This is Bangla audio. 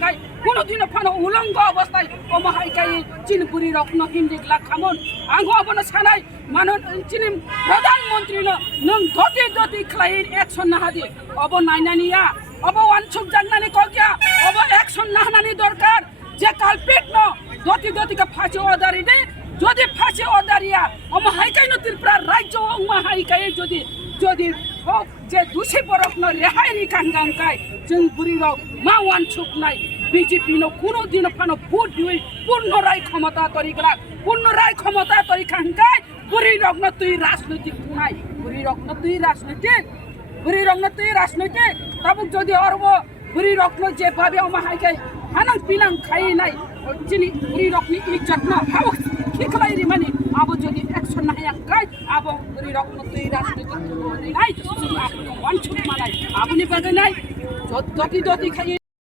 খাঙ্গাই কোনোদিনও ফানো উলঙ্গ অবস্থায় অমহাইকাই চিন বুড়ি রত্ন হিন্দিক লাখামন আঙ্গো অবনো সানাই মানো চিনি প্রধানমন্ত্রী নং দতি দতি খ্লাইন অ্যাকশন নাহাদি অব নাইনানিয়া অব ওয়ানসুক জাননানি কলকিয়া অব অ্যাকশন নাহানানি দরকার যে কালপিট ন দতি দতিকে ফাঁসি অদারি দে যদি ফাঁসি অদারিয়া অমহাইকাই ন ত্রিপুরা রাজ্য অমহাইকাই যদি যদি হোক যে দোষী বরকনো রেহাই রিখাঙ্গাঙ্কাই जों बुरिरक मा वानसुक नाय बीजेपी नो कोनो दिन फानो भोट दुई पूर्ण राय क्षमता तरिग्रा पूर्ण राय क्षमता तरिखांकाय बुरिरक न तुई राजनीतिक नाय बुरिरक न तुई राजनीतिक तब जदि अरब बुरिरक न जे भाबे अमाहायकाय हानां पिनां खाइ नाय जिनि बुरिरक नि इज्जत न हाव खिखलाय रि माने आबो जदि एक्शन नायाकाय आबो बुरिरक न तुई राजनीतिक नाय वानसुक मानाय आबोनि बागै नाय दति दति खाइ